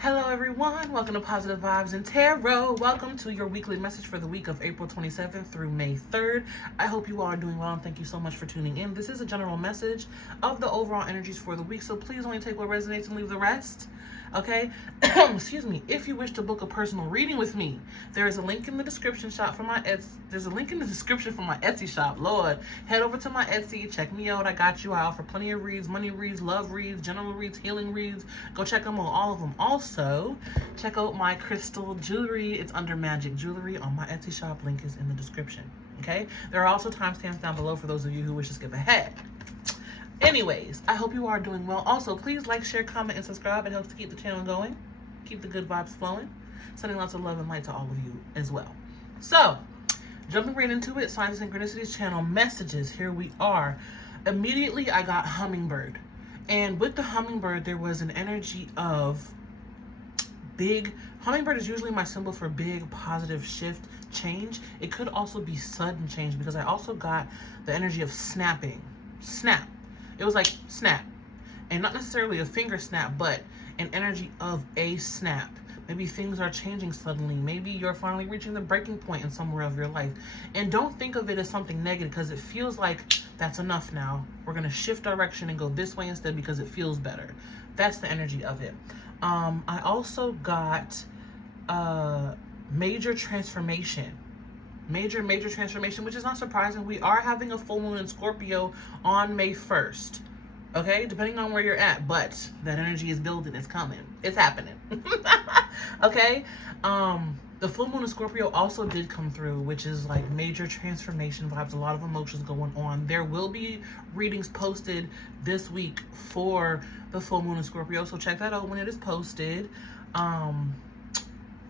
Hello everyone, welcome to Positive Vibes and Tarot. Welcome to your weekly message for the week of April 27th through May 3rd. I hope you all are doing well and thank you so much for tuning in. This is a general message of the overall energies for the week, so please only take what resonates and leave the rest. Okay? Excuse me. If you wish to book a personal reading with me, there is a link in the description shop for my There's a link in the description for my Etsy shop. Lord, head over to my Etsy, check me out. I got you. I offer plenty of reads, money reads, love reads, general reads, healing reads. Go check them out, all of them. Also, check out my crystal jewelry. It's under Magic Jewelry on my Etsy shop. Link is in the description. Okay? There are also timestamps down below for those of you who wish to skip ahead. Anyways, I hope you are doing well. Also, please like, share, comment, and subscribe. It helps to keep the channel going, keep the good vibes flowing, sending lots of love and light to all of you as well. So, jumping right into it, Signs and Synchronicities channel messages. Here we are. Immediately, I got hummingbird. And with the hummingbird, there was an energy of big. Hummingbird is usually my symbol for big, positive shift, change. It could also be sudden change because I also got the energy of snapping. Snap. It was like snap, and not necessarily a finger snap, but an energy of a snap. Maybe things are changing suddenly. Maybe you're finally reaching the breaking point in somewhere of your life. And don't think of it as something negative because it feels like that's enough now. We're going to shift direction and go this way instead because it feels better. That's the energy of it. I also got major transformation. Major transformation, which is not surprising. We are having a full moon in Scorpio on May 1st. Okay, depending on where you're at, but that energy is building, it's coming, it's happening. Okay, the full moon in Scorpio also did come through, which is like major transformation vibes, a lot of emotions going on. There will be readings posted this week for the full moon in Scorpio, so check that out when it is posted.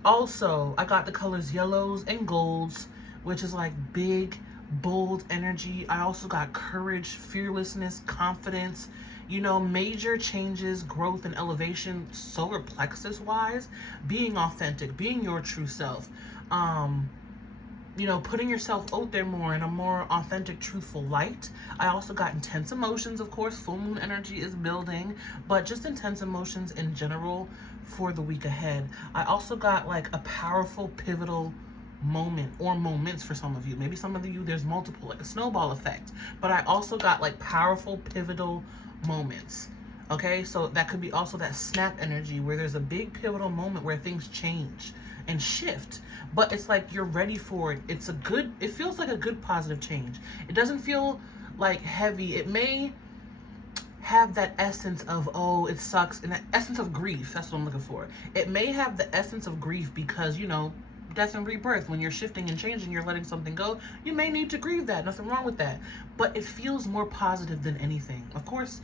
Also, I got the colors yellows and golds, which is like big, bold energy. I also got courage, fearlessness, confidence, you know, major changes, growth, and elevation, solar plexus wise, being authentic, being your true self, you know, putting yourself out there more in a more authentic, truthful light. I also got intense emotions, of course. Full moon energy is building, but just intense emotions in general for the week ahead. I also got like a powerful, pivotal moment or moments for some of you. Maybe some of you, there's multiple, like a snowball effect. But I also got like powerful, pivotal moments. Okay, so that could be also that snap energy where there's a big pivotal moment where things change and shift, but it's like you're ready for it. It's a good, it feels like a good positive change. It doesn't feel like heavy. It may have that essence of, oh, it sucks, and that essence of grief. That's what I'm looking for. It may have the essence of grief because, you know, death and rebirth, when you're shifting and changing, you're letting something go, you may need to grieve that. Nothing wrong with that. But it feels more positive than anything. Of course,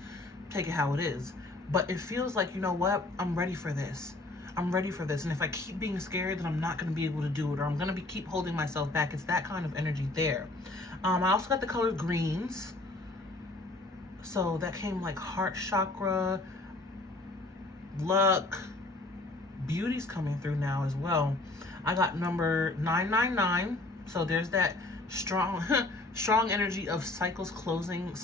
take it how it is. But it feels like, you know what? I'm ready for this. I'm ready for this. And if I keep being scared, then I'm not going to be able to do it, or I'm going to keep holding myself back. It's that kind of energy there. I also got the color greens. So that came like heart chakra, luck, beauty's coming through now as well. I got number 999. So there's that strong strong energy of cycles closing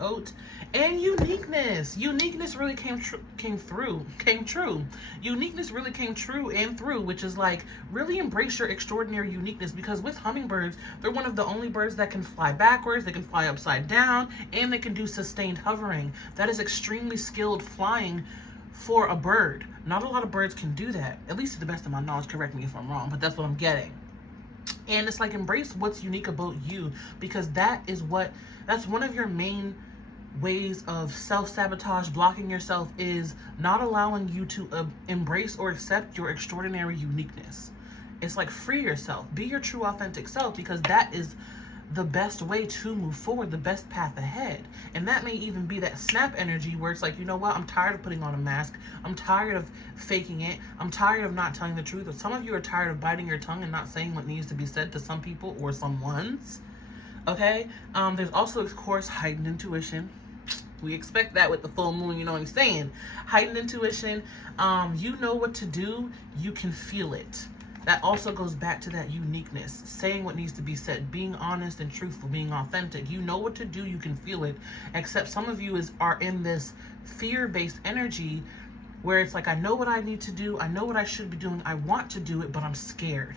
out, and uniqueness. Uniqueness really came true. Uniqueness really came true and through, which is like, really embrace your extraordinary uniqueness, because with hummingbirds, they're one of the only birds that can fly backwards, they can fly upside down, and they can do sustained hovering. That is extremely skilled flying for a bird. Not a lot of birds can do that, at least to the best of my knowledge. Correct me if I'm wrong, but that's what I'm getting. And it's like, embrace what's unique about you, because that's one of your main ways of self-sabotage, blocking yourself, is not allowing you to embrace or accept your extraordinary uniqueness. It's like, free yourself, be your true authentic self, because that is the best way to move forward, the best path ahead. And that may even be that snap energy where it's like, you know what, I'm tired of putting on a mask. I'm tired of faking it. I'm tired of not telling the truth. Or some of you are tired of biting your tongue and not saying what needs to be said to some people or someone's. Okay? There's also, of course, heightened intuition. We expect that with the full moon, you know what I'm saying? Heightened intuition. You know what to do. You can feel it. That also goes back to that uniqueness, saying what needs to be said, being honest and truthful, being authentic. You know what to do, you can feel it, except some of you are in this fear-based energy where it's like, I know what I need to do. I know what I should be doing. I want to do it, but I'm scared.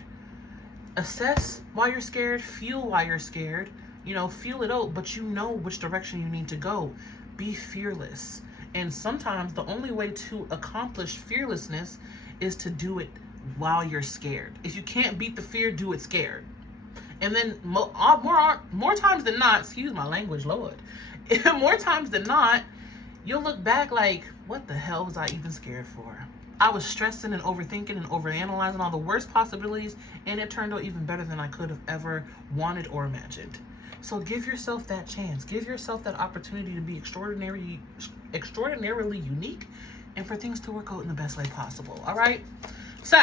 Assess why you're scared. Feel why you're scared. You know, feel it out, but you know which direction you need to go. Be fearless. And sometimes the only way to accomplish fearlessness is to do it while you're scared. If you can't beat the fear, do it scared. And then more times than not, excuse my language, Lord, more times than not, you'll look back like, what the hell was I even scared for? I was stressing and overthinking and overanalyzing all the worst possibilities, and it turned out even better than I could have ever wanted or imagined. So give yourself that chance. Give yourself that opportunity to be extraordinarily unique and for things to work out in the best way possible. All right? So,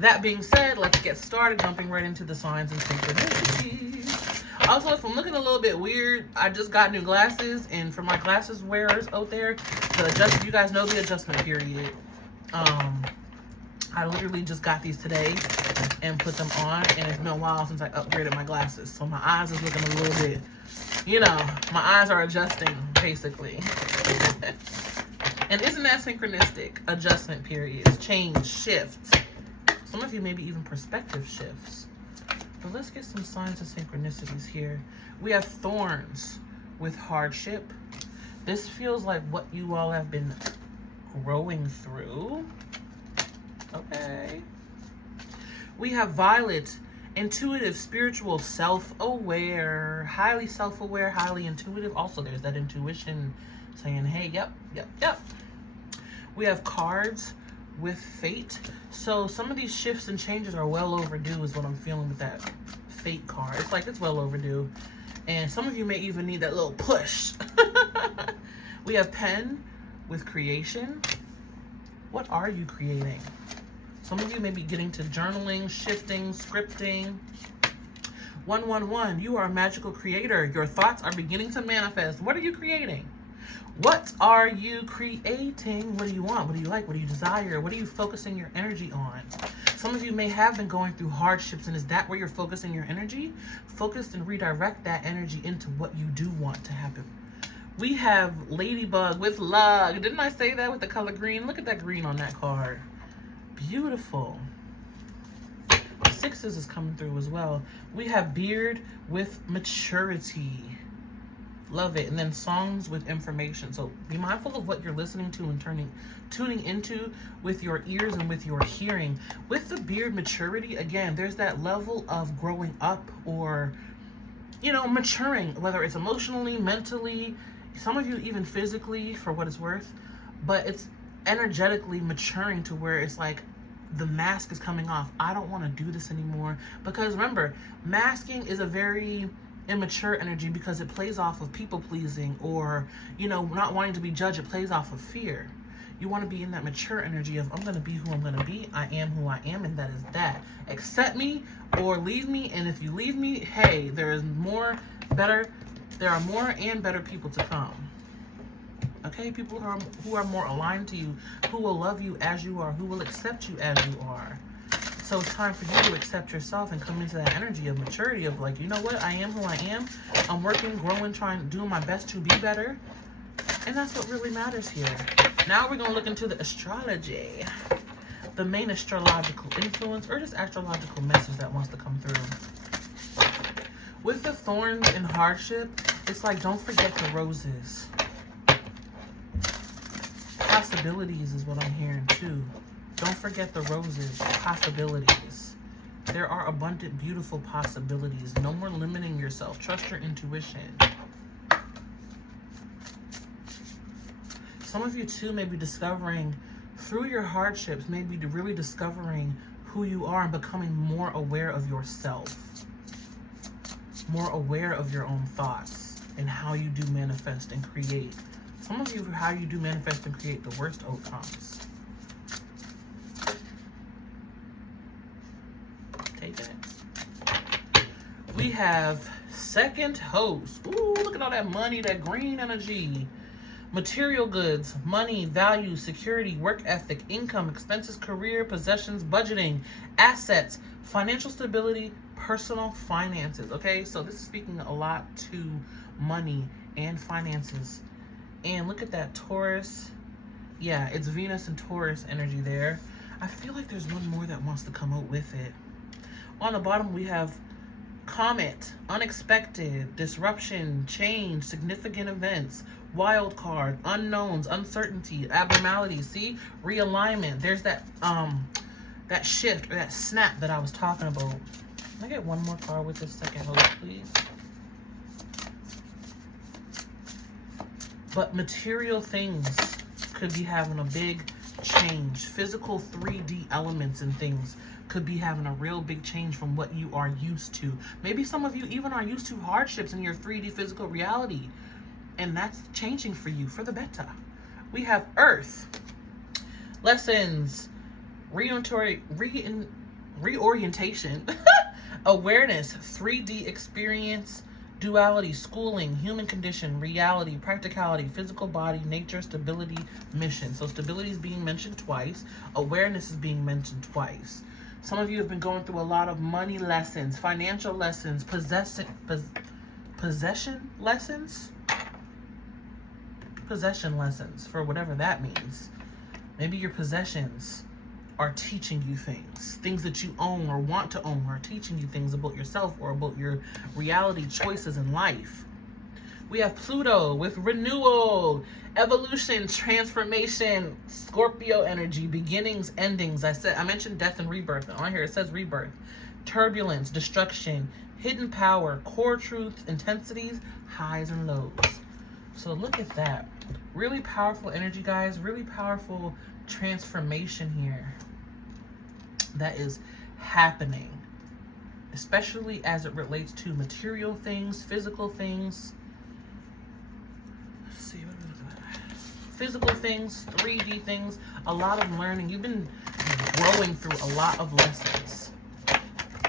that being said, let's get started, jumping right into the signs and synchronicities. Also, if I'm looking a little bit weird, I just got new glasses, and for my glasses wearers out there, you guys know the adjustment period. I literally just got these today and put them on, and it's been a while since I upgraded my glasses, so my eyes is looking a little bit, you know, my eyes are adjusting, basically. And isn't that synchronistic? Adjustment periods, change, shifts. Some of you maybe even perspective shifts. But let's get some signs of synchronicities here. We have thorns with hardship. This feels like what you all have been growing through. Okay. We have violet, intuitive, spiritual, self-aware, highly self-aware, highly intuitive. Also, there's that intuition saying, hey, yep. We have cards with fate. So some of these shifts and changes are well overdue is what I'm feeling with that fate card. It's like it's well overdue. And some of you may even need that little push. We have pen with creation. What are you creating? Some of you may be getting to journaling, shifting, scripting. 111, you are a magical creator. Your thoughts are beginning to manifest. What are you creating? What are you creating? What do you want? What do you like? What do you desire? What are you focusing your energy on? Some of you may have been going through hardships, and is that where you're focusing your energy? Focus and redirect that energy into what you do want to happen. We have Ladybug with luck. Didn't I say that with the color green? Look at that green on that card. Beautiful. Sixes is coming through as well. We have beard with maturity. Love it. And then songs with information. So be mindful of what you're listening to and tuning into with your ears and with your hearing. With the beard maturity, again, there's that level of growing up or, you know, maturing, whether it's emotionally, mentally, some of you even physically, for what it's worth, but it's energetically maturing to where it's like the mask is coming off. I don't want to do this anymore. Because remember, masking is a very immature energy because it plays off of people pleasing or, you know, not wanting to be judged. It plays off of fear. You want to be in that mature energy of, I'm going to be who I'm going to be. I am who I am, and that is that. Accept me or leave me. And if you leave me, hey, there are more and better people to come. Okay, people who are more aligned to you, who will love you as you are, who will accept you as you are. So it's time for you to accept yourself and come into that energy of maturity of like, you know what, I am who I am. I'm working, growing, doing my best to be better. And that's what really matters here. Now we're going to look into the astrology, the main astrological influence or just astrological message that wants to come through. With the thorns and hardship, it's like, don't forget the roses. Possibilities is what I'm hearing too. Don't forget the roses, possibilities. There are abundant, beautiful possibilities. No more limiting yourself. Trust your intuition. Some of you too may be discovering through your hardships, maybe really discovering who you are and becoming more aware of yourself. More aware of your own thoughts and how you do manifest and create. Some of you, how you do manifest and create the worst outcomes. Take it. We have second host. Ooh, look at all that money, that green energy. Material goods, money, value, security, work ethic, income, expenses, career, possessions, budgeting, assets, financial stability, personal finances. Okay, so this is speaking a lot to money and finances. And look at that Taurus Yeah, it's Venus and Taurus energy there. I feel like there's one more that wants to come out with it. On the bottom, we have comet, unexpected, disruption, change, significant events, wild card, unknowns, uncertainty, abnormality. See, realignment. There's that that shift or that snap that I was talking about. Can I get one more card with this second host, please? But material things could be having a big change. Physical 3D elements and things could be having a real big change from what you are used to. Maybe some of you even are used to hardships in your 3D physical reality, and that's changing for you for the better. We have Earth, lessons, reorientation, awareness, 3D experience, duality, schooling, human condition, reality, practicality, physical body, nature, stability, mission. So stability is being mentioned twice. Awareness is being mentioned twice. Some of you have been going through a lot of money lessons, financial lessons, possession lessons? Possession lessons, for whatever that means. Maybe your possessions are teaching you things that you own or want to own, are teaching you things about yourself or about your reality choices in life. We have Pluto with renewal, evolution, transformation, Scorpio energy, beginnings, endings. I mentioned death and rebirth. On here it says rebirth. Turbulence, destruction, hidden power, core truths, intensities, highs and lows. So look at that. Really powerful energy, guys. Really powerful transformation here that is happening, especially as it relates to material things, physical things. Let's see, what are we looking at? Physical things, 3D things, a lot of learning. You've been growing through a lot of lessons.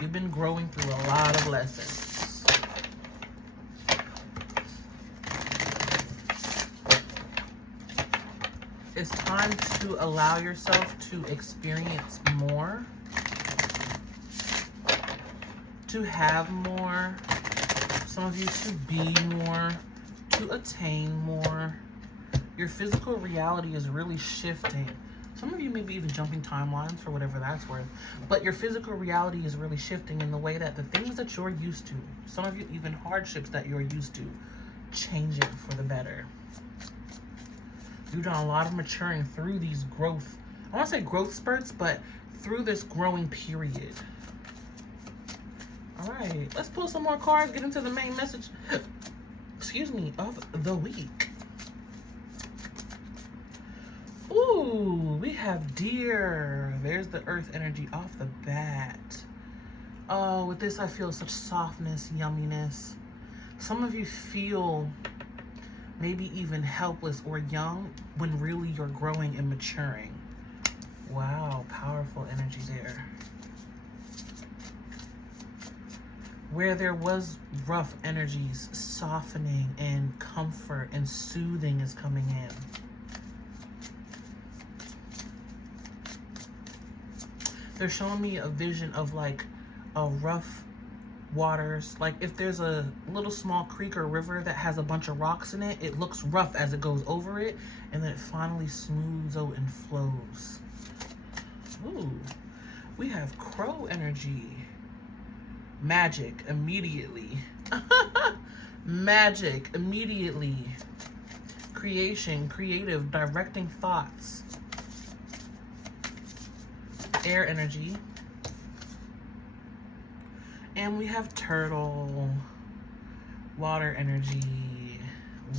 You've been growing through a lot of lessons. It's time to allow yourself to experience more, to have more, some of you to be more, to attain more. Your physical reality is really shifting. Some of you may be even jumping timelines for whatever that's worth, but your physical reality is really shifting in the way that the things that you're used to, some of you even hardships that you're used to, changing for the better. You've done a lot of maturing through these growth, I want to say growth spurts, but through this growing period. All right, let's pull some more cards, get into the main message, excuse me, of the week. Ooh, we have Deer. There's the earth energy off the bat. Oh, with this I feel such softness, yumminess. Some of you feel maybe even helpless or young when really you're growing and maturing. Wow, powerful energy there. Where there was rough energies, softening and comfort and soothing is coming in. They're showing me a vision of like a rough waters. Like if there's a little small creek or river that has a bunch of rocks in it, it looks rough as it goes over it, and then it finally smooths out and flows. Ooh, we have Crow energy. Magic immediately. Magic immediately. Creation, creative, directing thoughts. Air energy. And we have Turtle, water energy.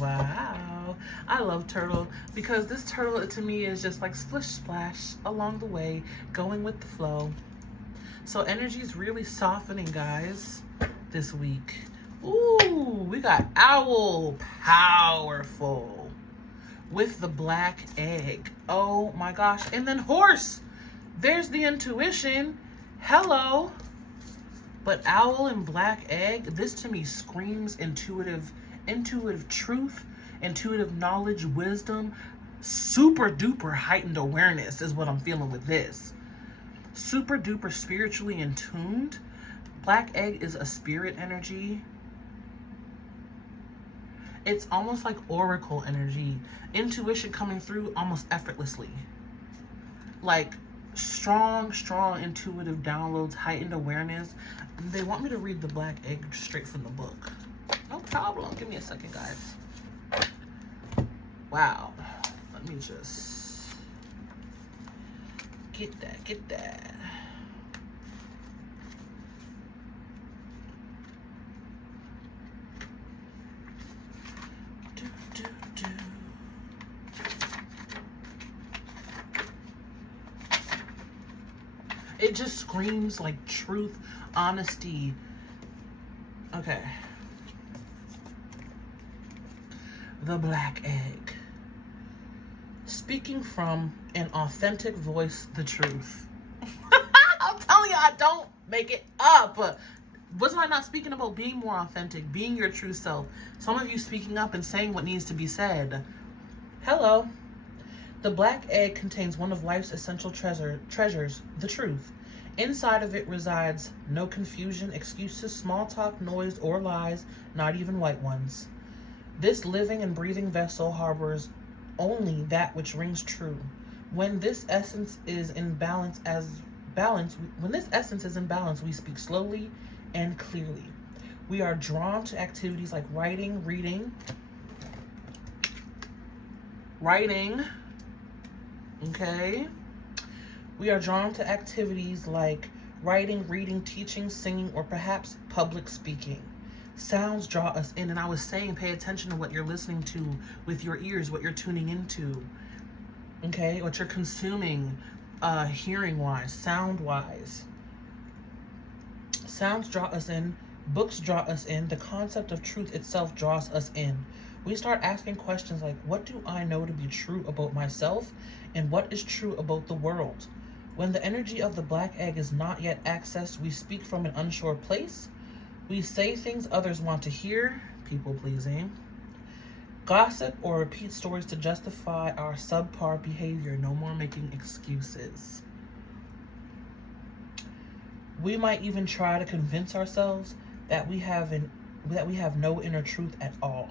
Wow. I love Turtle because this turtle to me is just like splish splash along the way, going with the flow. So energy is really softening, guys, this week. Ooh, we got Owl, powerful, with the black egg. Oh my gosh. And then Horse. There's the intuition. Hello. But Owl and black egg, this to me screams intuitive truth, intuitive knowledge, wisdom, super duper heightened awareness is what I'm feeling with this. Super duper spiritually in tuned. Black egg is a spirit energy. It's almost like oracle energy. Intuition coming through almost effortlessly. Like strong intuitive downloads, heightened awareness. They want me to read the Black Egg straight from the book. No problem. Give me a second, guys. Wow. Let me just get that. It just screams like truth, honesty. Okay. The Black Egg. Speaking from an authentic voice, the truth. I'm telling you, I don't make it up. Wasn't I not speaking about being more authentic, being your true self? Some of you speaking up and saying what needs to be said. Hello. The Black Egg contains one of life's essential treasures, the truth. Inside of it resides no confusion, excuses, small talk, noise, or lies, not even white ones. This living and breathing vessel harbors only that which rings true. When this essence is in balance, we speak slowly and clearly. We are drawn to activities like writing, reading. Okay. We are drawn to activities like writing, reading, teaching, singing, or perhaps public speaking. Sounds draw us in, and I was saying, pay attention to what you're listening to with your ears, what you're tuning into, okay? What you're consuming, hearing-wise, sound-wise. Sounds draw us in, books draw us in, the concept of truth itself draws us in. We start asking questions like, what do I know to be true about myself, and what is true about the world? When the energy of the Black Egg is not yet accessed, we speak from an unsure place. We say things others want to hear, people-pleasing, gossip, or repeat stories to justify our subpar behavior. No more making excuses. We might even try to convince ourselves that we have no inner truth at all.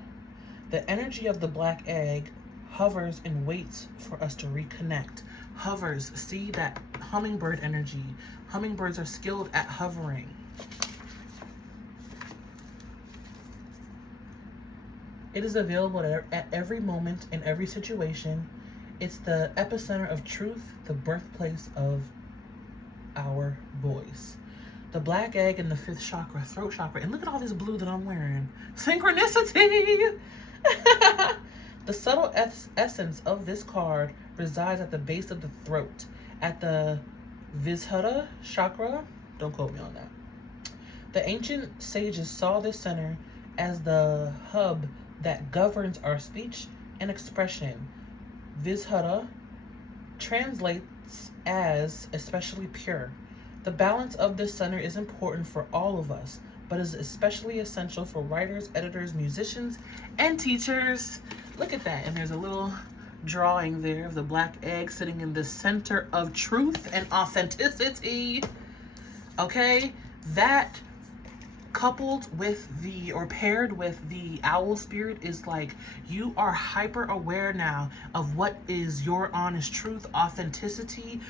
The energy of the Black Egg hovers and waits for us to reconnect. Hovers. See that hummingbird energy. Hummingbirds are skilled at hovering. It is available at every moment, in every situation. It's the epicenter of truth, the birthplace of our voice. The Black Egg in the 5th chakra, throat chakra. And look at all this blue that I'm wearing. Synchronicity! The subtle essence of this card resides at the base of the throat, at the Vishuddha chakra. Don't quote me on that. The ancient sages saw this center as the hub that governs our speech and expression. Vishuddha translates as especially pure. The balance of this center is important for all of us, but is especially essential for writers, editors, musicians, and teachers. Look at that. And there's a little drawing there of the Black Egg sitting in the center of truth and authenticity. Okay? That coupled with paired with the owl spirit is like, you are hyper aware now of what is your honest truth, authenticity,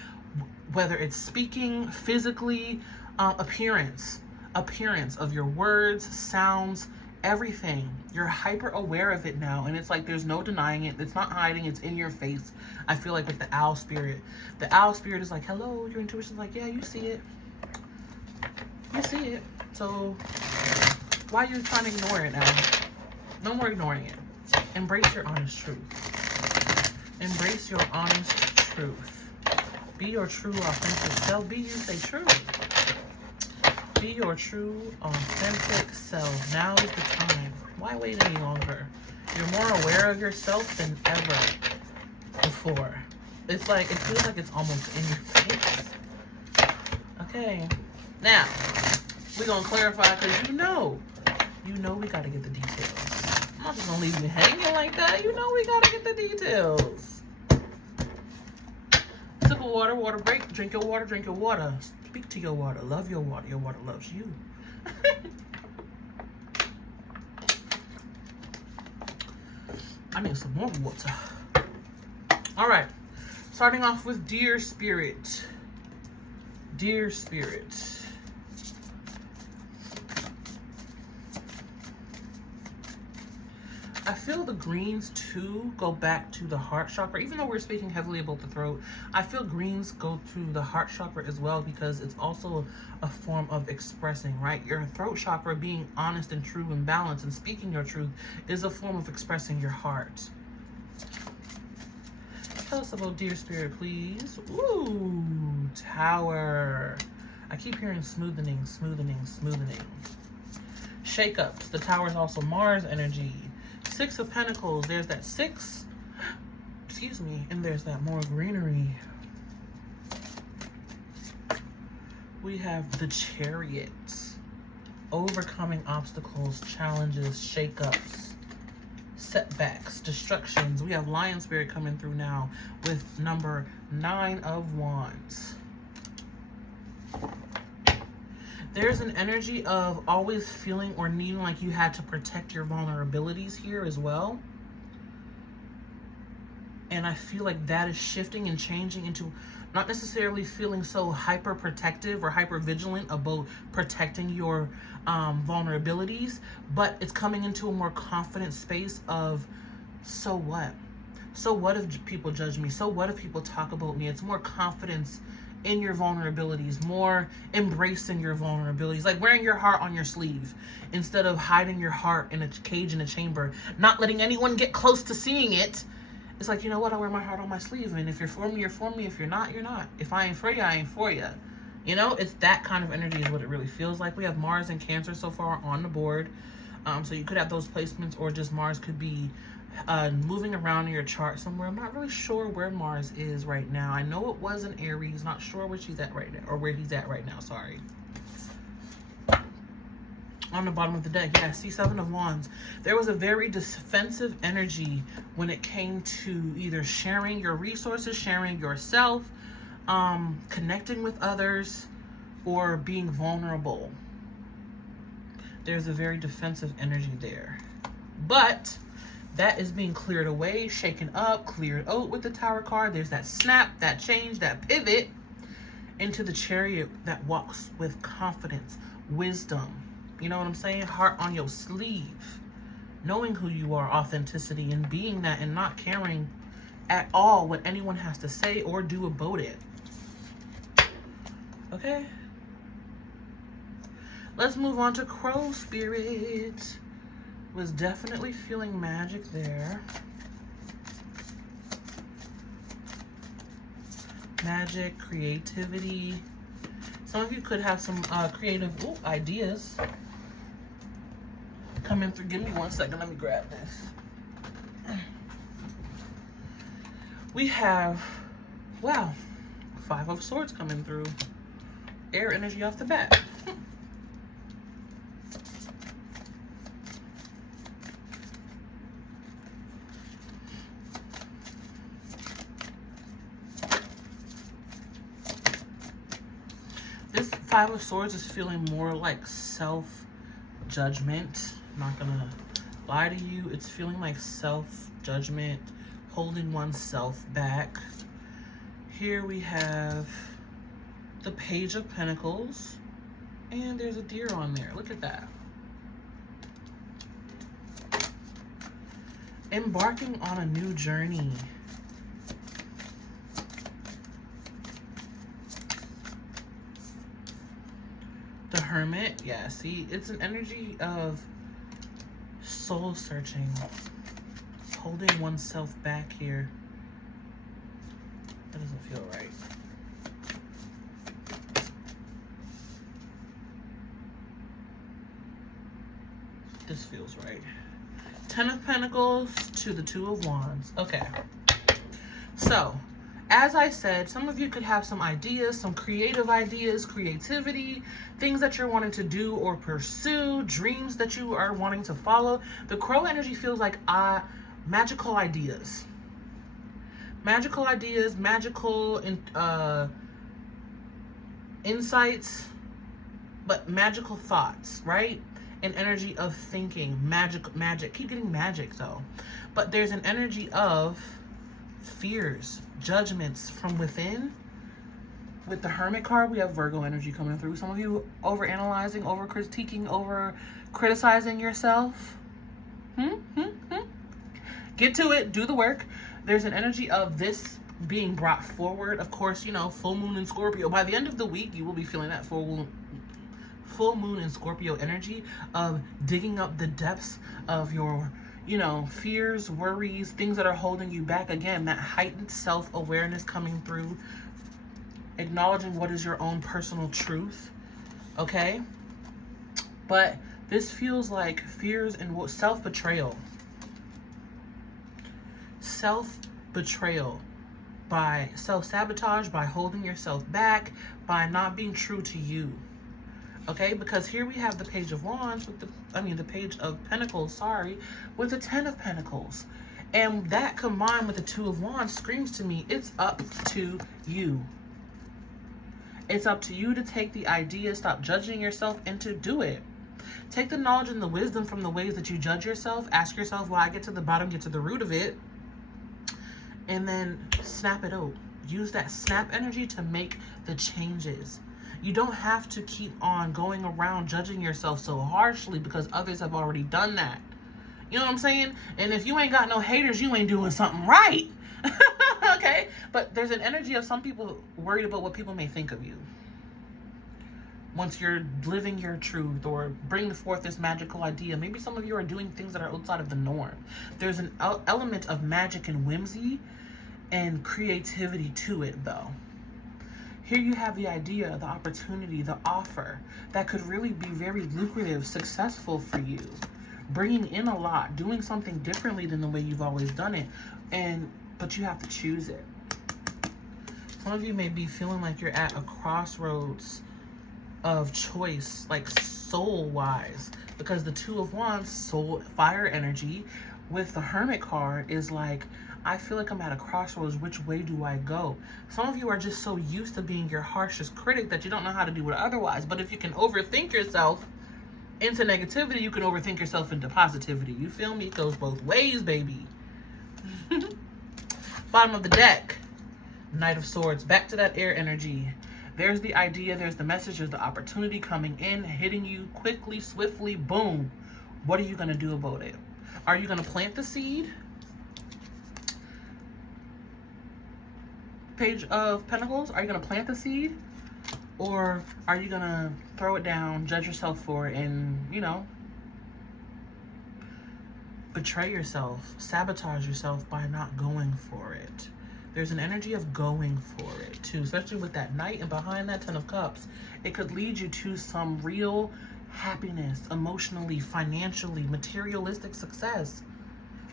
whether it's speaking, physically, appearance of your words, sounds, everything. You're hyper aware of it now, and it's like there's no denying it. It's not hiding. It's in your face. I feel like with the owl spirit. The owl spirit is like, hello, your intuition's like, yeah, you see it. You see it. So why are you trying to ignore it now? No more ignoring it. Embrace your honest truth. Embrace your honest truth. Be your true, authentic self. Be you, say true. Be your true, authentic self. Now is the time. Why wait any longer? You're more aware of yourself than ever before. It's like, it feels like it's almost in your face. Okay. Now, we're going to clarify, because you know we got to get the details. I'm not just going to leave you hanging like that. You know we got to get the details. Sip of water, water break. Drink your water, drink your water. Speak to your water. Love your water. Your water loves you. I need some more water. All right. Starting off with Dear Spirit. Dear Spirit. I feel the greens too go back to the heart chakra. Even though we're speaking heavily about the throat, I feel greens go to the heart chakra as well, because it's also a form of expressing, right? Your throat chakra, being honest and true and balanced and speaking your truth, is a form of expressing your heart. Tell us about Dear Spirit, please. Ooh, Tower. I keep hearing smoothening, smoothening, smoothening. Shake-ups. The Tower is also Mars energy. Six of Pentacles. There's that 6. Excuse me. And there's that more greenery. We have the Chariot. Overcoming obstacles, challenges, shake-ups, setbacks, destructions. We have Lion Spirit coming through now with number 9 of Wands. There's an energy of always feeling or needing like you had to protect your vulnerabilities here as well. And I feel like that is shifting and changing into not necessarily feeling so hyper protective or hyper vigilant about protecting your vulnerabilities, but it's coming into a more confident space of, so what? So what if people judge me? So what if people talk about me? It's more confidence in your vulnerabilities, more embracing your vulnerabilities, like wearing your heart on your sleeve instead of hiding your heart in a cage in a chamber, not letting anyone get close to seeing it. It's like, you know what, I wear my heart on my sleeve, and if you're for me, you're for me. If you're not, you're not. If I ain't for you, I ain't for you. You know, it's that kind of energy is what it really feels like. We have Mars and Cancer so far on the board. So you could have those placements, or just Mars could be moving around in your chart somewhere. I'm not really sure where Mars is right now. I know it was in Aries, not sure where she's at right now, or where he's at right now, sorry. On the bottom of the deck, yeah, C7 of Wands. There was a very defensive energy when it came to either sharing your resources, sharing yourself, connecting with others, or being vulnerable. There's a very defensive energy there. But that is being cleared away, shaken up, cleared out with the Tower card. There's that snap, that change, that pivot into the Chariot that walks with confidence, wisdom. You know what I'm saying? Heart on your sleeve. Knowing who you are, authenticity, and being that, and not caring at all what anyone has to say or do about it. Okay? Let's move on to Crow Spirit. Was definitely feeling magic there. Magic, creativity. Some of you could have some creative ideas coming through. Give me 1 second. Let me grab this. We have, wow, 5 of Swords coming through. Air energy off the bat. This 5 of Swords is feeling more like self-judgment. I'm not gonna lie to you. It's feeling like self-judgment, holding oneself back. Here we have the Page of Pentacles, and there's a deer on there. Look at that. Embarking on a new journey. The Hermit, yeah, see, it's an energy of soul searching, holding oneself back here. That doesn't feel right. This feels right. 10 of Pentacles to the 2 of Wands. Okay. So, as I said, some of you could have some ideas, some creative ideas, creativity, things that you're wanting to do or pursue, dreams that you are wanting to follow. The Crow energy feels like magical ideas. Magical ideas, magical insights, but magical thoughts, right? an energy of thinking, magic. Keep getting magic though. But there's an energy of fears, judgments from within. With the Hermit card, we have Virgo energy coming through. Some of you over-analyzing, over-critiquing, over-criticizing yourself. Get to it. Do the work. There's an energy of this being brought forward. Of course, you know, full moon in Scorpio. By the end of the week, you will be feeling that full moon in Scorpio energy of digging up the depths of your, you know, fears, worries, things that are holding you back. Again, that heightened self-awareness coming through, acknowledging what is your own personal truth, okay? But this feels like fears and self-betrayal. Self-betrayal by self-sabotage, by holding yourself back, by not being true to you. Okay, because here we have the Page of Wands with the Page of Pentacles, with the Ten of Pentacles. And that combined with the Two of Wands screams to me, it's up to you. It's up to you to take the idea, stop judging yourself, and to do it. Take the knowledge and the wisdom from the ways that you judge yourself. Ask yourself why, get to the bottom, get to the root of it. And then snap it out. Use that snap energy to make the changes. You don't have to keep on going around judging yourself so harshly because others have already done that. You know what I'm saying? And if you ain't got no haters, you ain't doing something right. Okay? But there's an energy of some people worried about what people may think of you. Once you're living your truth or bringing forth this magical idea, maybe some of you are doing things that are outside of the norm. There's an element of magic and whimsy and creativity to it, though. Here you have the idea, the opportunity, the offer that could really be very lucrative, successful for you, bringing in a lot, doing something differently than the way you've always done it, but you have to choose it. Some of you may be feeling like you're at a crossroads of choice, like soul-wise, because the Two of Wands, soul, fire energy, with the Hermit card is like, I feel like I'm at a crossroads. Which way do I go? Some of you are just so used to being your harshest critic that you don't know how to do it otherwise. But if you can overthink yourself into negativity, you can overthink yourself into positivity. You feel me? It goes both ways, baby. Bottom of the deck, Knight of Swords. Back to that air energy. There's the idea, there's the message, there's the opportunity coming in, hitting you quickly, swiftly, boom. What are you going to do about it? Are you going to plant the seed? Page of Pentacles, are you going to plant the seed? Or are you going to throw it down, judge yourself for it, and, you know, betray yourself, sabotage yourself by not going for it? There's an energy of going for it, too, especially with that Knight and behind that Ten of Cups. It could lead you to some real happiness, emotionally, financially, materialistic success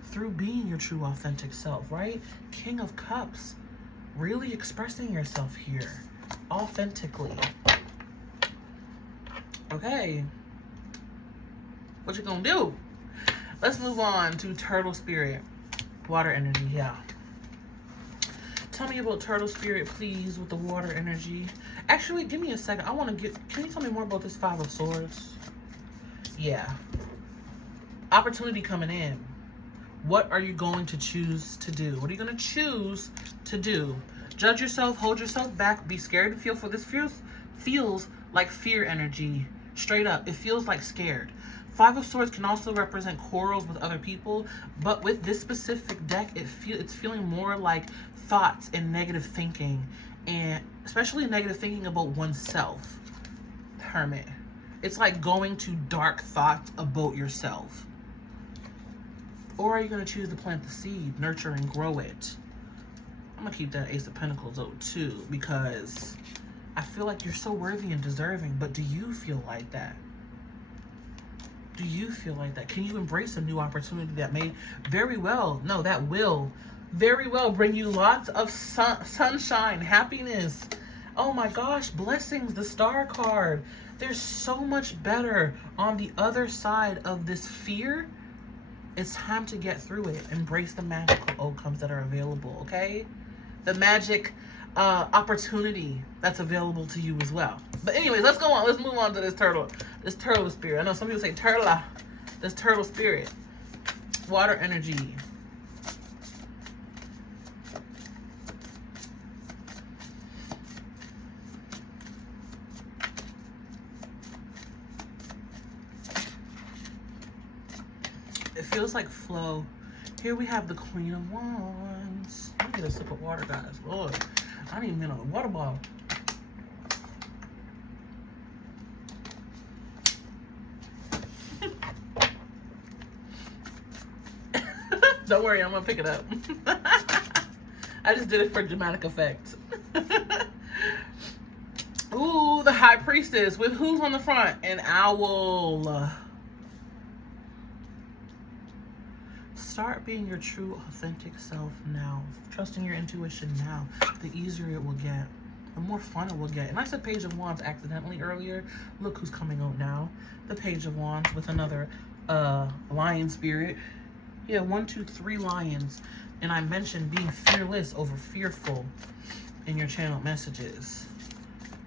through being your true, authentic self, right? King of Cups. Really expressing yourself here authentically. Okay, what you gonna do? Let's move on to Turtle Spirit, water energy. Yeah, tell me about Turtle Spirit, please, with the water energy. Actually, give me a second. I want to get, can you tell me more about this Five of Swords? Yeah, opportunity coming in. What are you going to choose to do? What are you going to choose to do? Judge yourself, hold yourself back, be scared and feel for this. Feels like fear energy. Straight up, it feels like scared. Five of Swords can also represent quarrels with other people, but with this specific deck, it's feeling more like thoughts and negative thinking, and especially negative thinking about oneself. Hermit. It's like going to dark thoughts about yourself. Or are you going to choose to plant the seed, nurture and grow it? I'm going to keep that Ace of Pentacles out too, because I feel like you're so worthy and deserving, but do you feel like that? Do you feel like that? Can you embrace a new opportunity that may very well, no, that will very well bring you lots of sunshine, happiness. Oh my gosh, blessings, the Star card. There's so much better on the other side of this fear. It's time to get through it. Embrace the magical outcomes that are available, okay? The magic opportunity that's available to you as well. But anyways, let's go on. Let's move on to this turtle spirit. I know some people say turtle. This turtle spirit. Water energy. It feels like flow. Here we have the Queen of Wands. Let me get a sip of water, guys. Lord, I didn't even get a water bottle. Don't worry, I'm gonna pick it up. I just did it for dramatic effect. Ooh, the High Priestess with who's on the front? An owl. Start being your true, authentic self now. Trusting your intuition now. The easier it will get. The more fun it will get. And I said Page of Wands accidentally earlier. Look who's coming out now. The Page of Wands with another lion spirit. Yeah, 1, 2, 3 lions. And I mentioned being fearless over fearful in your channel messages.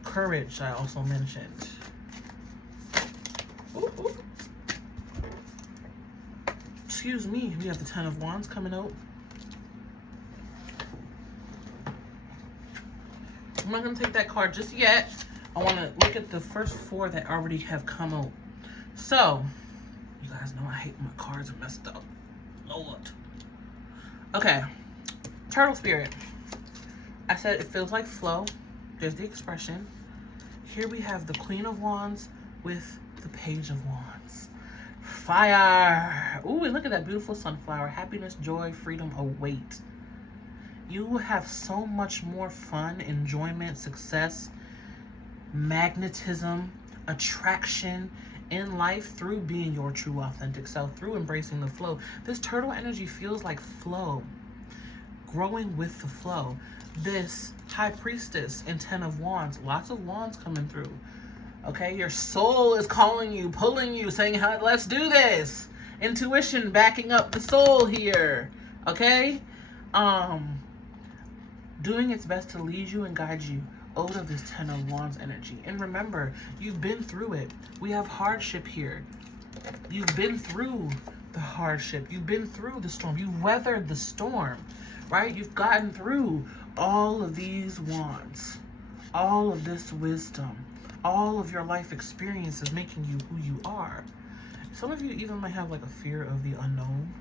Courage, I also mentioned. Ooh, ooh. Excuse me, we have the 10 of Wands coming out. I'm not going to take that card just yet. I want to look at the first 4 that already have come out. So, you guys know I hate when my cards are messed up. Lord. Okay, turtle spirit. I said it feels like flow. There's the expression. Here we have the Queen of Wands with the Page of Wands. Fire. Ooh, and look at that beautiful sunflower. Happiness, joy, freedom await. You will have so much more fun, enjoyment, success, magnetism, attraction in life through being your true authentic self, through embracing the flow. This turtle energy feels like flow, growing with the flow. This High Priestess and 10 of Wands, lots of wands coming through. Okay, your soul is calling you, pulling you, saying, hey, let's do this. Intuition backing up the soul here. Okay? Doing its best to lead you and guide you out of this 10 of Wands energy. And remember, you've been through it. We have hardship here. You've been through the hardship. You've been through the storm. You've weathered the storm, right? You've gotten through all of these wands, all of this wisdom, all of your life experiences making you who you are. Some of you even might have like a fear of the unknown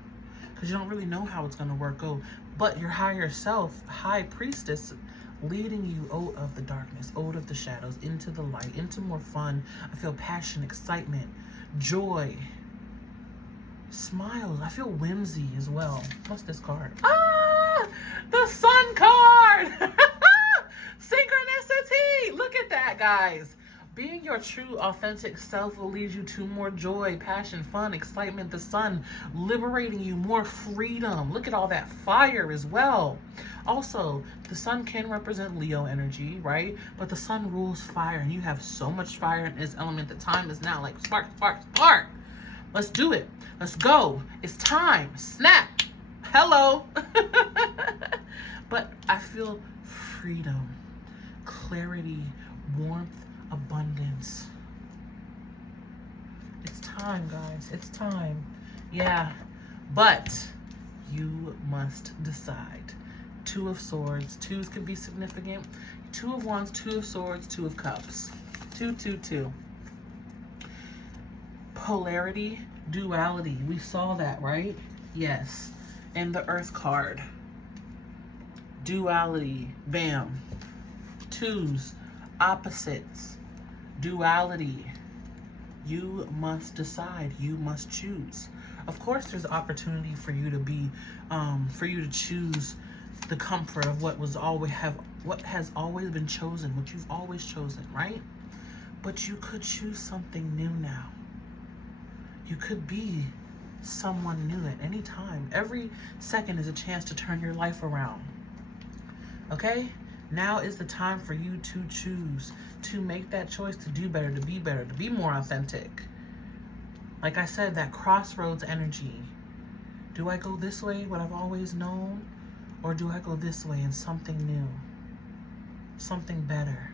because you don't really know how it's going to work out. But your higher self, High Priestess, leading you out of the darkness, out of the shadows, into the light, into more fun. I feel passion, excitement, joy, smiles. I feel whimsy as well. What's this card? Ah, the Sun card. Synchronicity. Look at that, guys. Being your true, authentic self will lead you to more joy, passion, fun, excitement. The sun liberating you, more freedom. Look at all that fire as well. Also, the sun can represent Leo energy, right? But the sun rules fire, and you have so much fire in this element. The time is now. Like, spark, spark, spark. Let's do it. Let's go. It's time. Snap. Hello. But I feel freedom, clarity, warmth, abundance. It's time, guys. It's time. Yeah. But you must decide. 2 of Swords. 2s can be significant. 2 of Wands, 2 of Swords, 2 of Cups. 2, 2, 2. Polarity, duality. We saw that, right? Yes. And the Earth card. Duality. Bam. 2s. Opposites. Duality. You must decide. You must choose. Of course, there's opportunity for you to be, for you to choose the comfort of what has always been chosen, what you've always chosen, right? But you could choose something new now. You could be someone new at any time. Every second is a chance to turn your life around. Okay? Now is the time for you to choose, to make that choice, to do better, to be more authentic. Like I said, that crossroads energy. Do I go this way, what I've always known? Or do I go this way in something new? something better.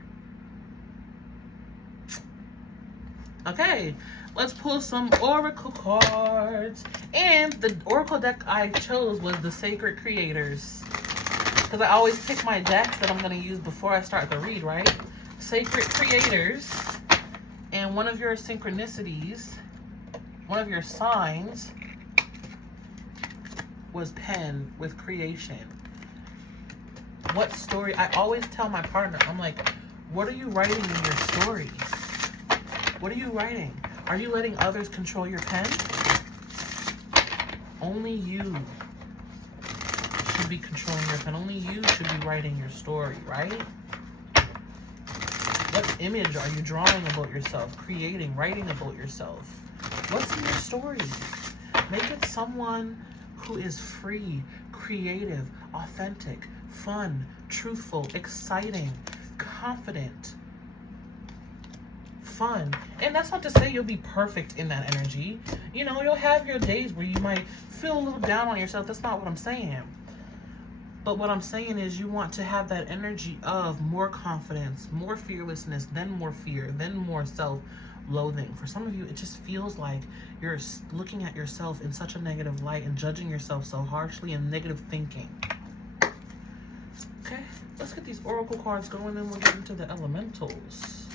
Okay, let's pull some oracle cards. And the oracle deck I chose was the Sacred Creators, because I always pick my decks that I'm going to use before I start the read, right? Sacred Creators. And one of your synchronicities, one of your signs was pen with creation. What story? I always tell my partner, I'm like, what are you writing in your story? What are you writing? Are you letting others control your pen? Only you should be controlling your pen. Only you should be writing your story, right? What image are you drawing about yourself, creating, writing about yourself? What's in your story? Make it someone who is free, creative, authentic, fun, truthful, exciting, confident, fun. And that's not to say you'll be perfect in that energy. You know, you'll have your days where you might feel a little down on yourself. That's not what I'm saying. But what I'm saying is you want to have that energy of more confidence, more fearlessness, then more fear, then more self-loathing. For some of you, it just feels like you're looking at yourself in such a negative light and judging yourself so harshly and negative thinking. Okay, let's get these oracle cards going and we'll get into the elementals.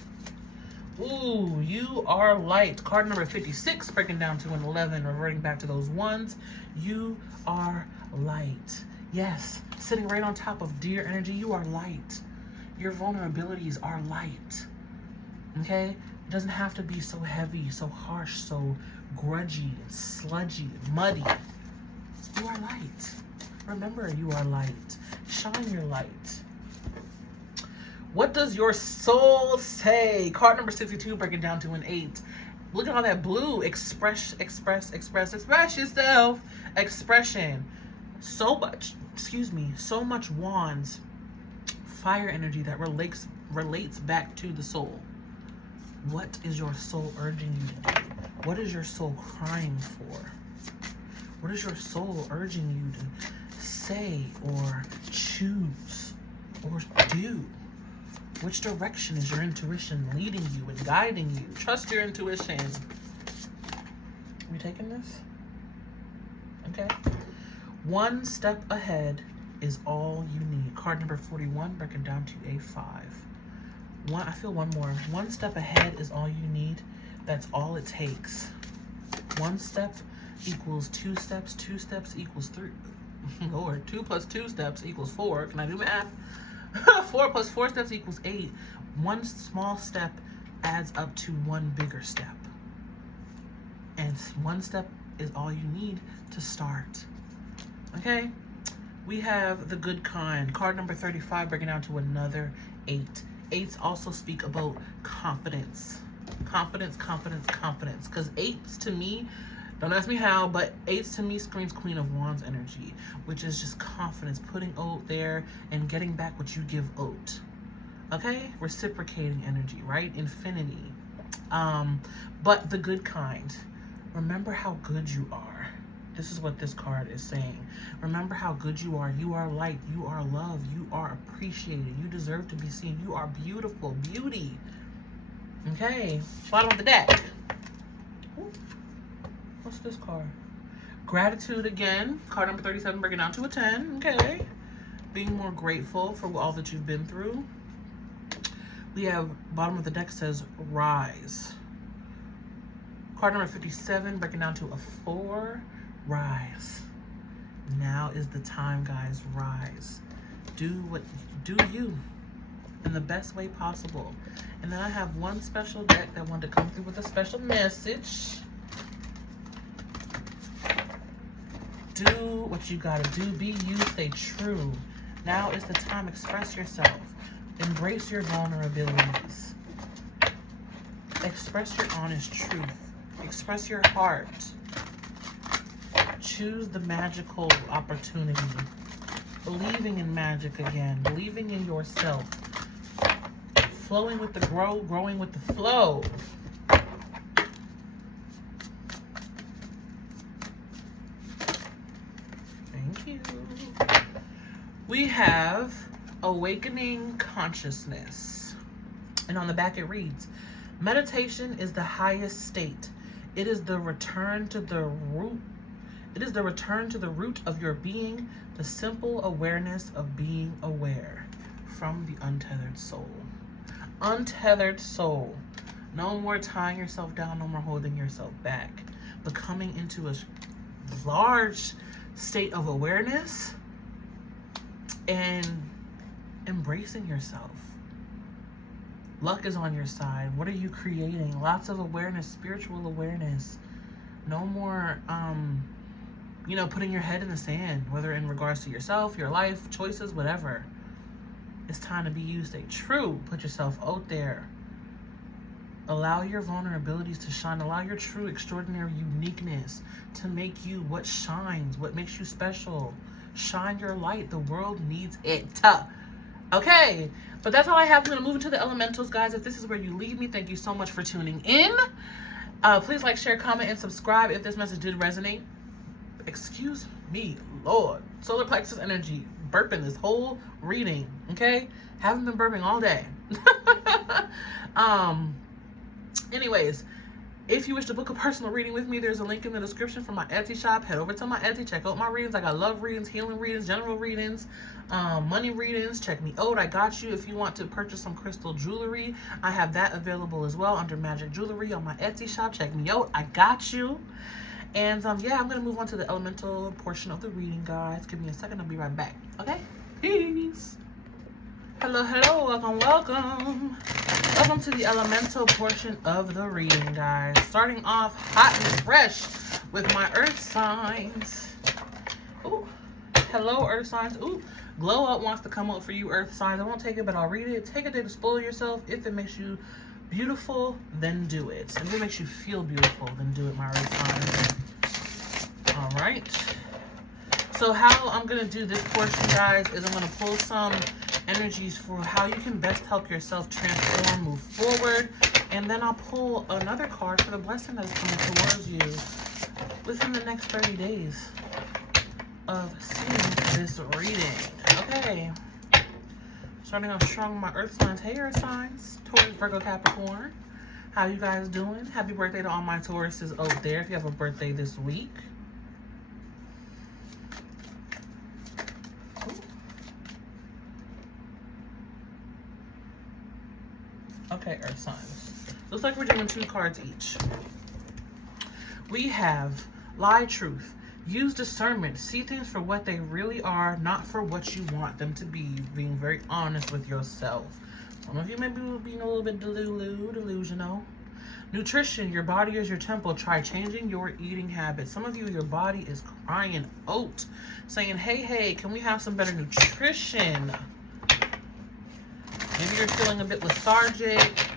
Ooh, you are light. Card number 56, breaking down to an 11, reverting back to those ones. You are light. Yes, sitting right on top of dear energy, you are light. Your vulnerabilities are light. Okay? It doesn't have to be so heavy, so harsh, so grudgy, sludgy, muddy. You are light. Remember, you are light. Shine your light. What does your soul say? Card number 62, breaking down to an 8. Look at all that blue. Express yourself. Expression. So much wands. Fire energy that relates back to the soul. What is your soul urging you to do? What is your soul crying for? What is your soul urging you to say or choose or do? Which direction is your intuition leading you and guiding you? Trust your intuition. Are we taking this? Okay. One step ahead is all you need. Card number 41, breaking down to a 5. I feel one more. One step ahead is all you need. That's all it takes. One step equals 2 steps. 2 steps equals 3. Or 2 plus 2 steps equals 4. Can I do math? 4 plus 4 steps equals 8. One small step adds up to one bigger step. And one step is all you need to start. Okay? We have the good kind. Card number 35, breaking down to another 8. 8s also speak about confidence. Confidence. Because 8s to me, don't ask me how, but 8s to me screams Queen of Wands energy, which is just confidence, putting out there and getting back what you give out. Okay? Reciprocating energy, right? Infinity. But the good kind. Remember how good you are. This is what this card is saying. Remember how good you are. You are light. You are love. You are appreciated. You deserve to be seen. You are beautiful. Beauty. Okay. Bottom of the deck. What's this card? Gratitude again. Card number 37, breaking down to a 10. Okay. Being more grateful for all that you've been through. We have, bottom of the deck says, rise. Card number 57, breaking down to a 4. Rise. Now is the time, guys. Rise. Do you in the best way possible. And then I have one special deck that wanted to come through with a special message. Do what you gotta do. Be you. Stay true. Now is the time. Express yourself. Embrace your vulnerabilities. Express your honest truth. Express your heart. Choose the magical opportunity. Believing in magic again. Believing in yourself. Flowing with the growing with the flow. Thank you. We have awakening consciousness. And on the back it reads, meditation is the highest state. It is the return to the root. It is the return to the root of your being, the simple awareness of being aware. From the Untethered Soul. Untethered soul. No more tying yourself down, no more holding yourself back. But coming into a large state of awareness and embracing yourself. Luck is on your side. What are you creating? Lots of awareness, spiritual awareness. No more, putting your head in the sand, whether in regards to yourself, your life, choices, whatever. It's time to be you. Stay true. Put yourself out there. Allow your vulnerabilities to shine. Allow your true, extraordinary uniqueness to make you what shines, what makes you special. Shine your light. The world needs it. Okay, but that's all I have. I'm going to move into the elementals, guys. If this is where you leave me, thank you so much for tuning in. Please like, share, comment, and subscribe if this message did resonate. Excuse me, Lord. Solar plexus energy. Burping this whole reading, okay? Haven't been burping all day. Anyways, if you wish to book a personal reading with me, there's a link in the description for my Etsy shop. Head over to my Etsy, check out my readings. I got love readings, healing readings, general readings, money readings. Check me out. I got you. If you want to purchase some crystal jewelry, I have that available as well under Magic Jewelry on my Etsy shop. Check me out. I got you. And yeah, I'm going to move on to the elemental portion of the reading, guys. Give me a second. I'll be right back. Okay? Peace. Hello, welcome. Welcome to the elemental portion of the reading, guys. Starting off hot and fresh with my earth signs. Ooh, hello, earth signs. Ooh, glow up wants to come out for you, earth signs. I won't take it, but I'll read it. Take a day to spoil yourself. If it makes you beautiful, then do it. And if it makes you feel beautiful, then do it, my earth signs. All right. So how I'm going to do this portion, guys, is I'm going to pull some energies for how you can best help yourself transform, move forward. And then I'll pull another card for the blessing that is coming towards you within the next 30 days of seeing this reading. Okay. Starting off strong, my earth signs. Hey, earth signs. Taurus, Virgo, Capricorn. How you guys doing? Happy birthday to all my Tauruses out there if you have a birthday this week. Okay, earth signs. Looks like we're doing 2 cards each. We have lie, truth. Use discernment. See things for what they really are, not for what you want them to be. Being very honest with yourself. Some of you maybe will be a little bit delusional. Nutrition. Your body is your temple. Try changing your eating habits. Some of you, your body is crying out, saying, hey, can we have some better nutrition? Maybe you're feeling a bit lethargic,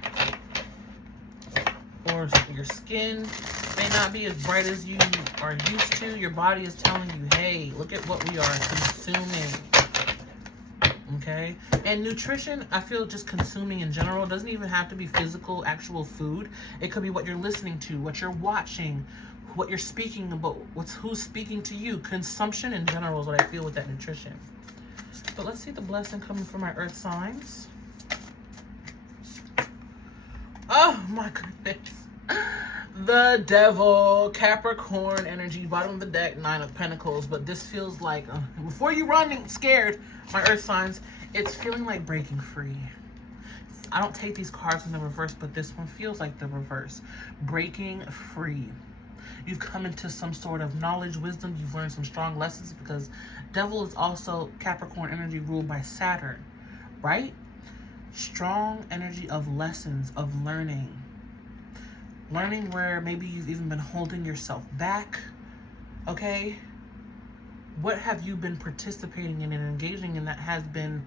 or your skin may not be as bright as you are used to. Your body is telling you, hey, look at what we are consuming. Okay? And nutrition, I feel just consuming in general. It doesn't even have to be physical, actual food. It could be what you're listening to, what you're watching, what you're speaking about, who's speaking to you. Consumption in general is what I feel with that nutrition. But let's see the blessing coming from my earth signs. Oh my goodness. The Devil, Capricorn energy, bottom of the deck, 9 of Pentacles. But this feels like, before you run scared, my earth signs, it's feeling like breaking free. I don't take these cards in the reverse, but this one feels like the reverse. Breaking free. You've come into some sort of knowledge, wisdom. You've learned some strong lessons, because Devil is also Capricorn energy ruled by Saturn, right? Strong energy of lessons, of learning. Learning where maybe you've even been holding yourself back, okay? What have you been participating in and engaging in that has been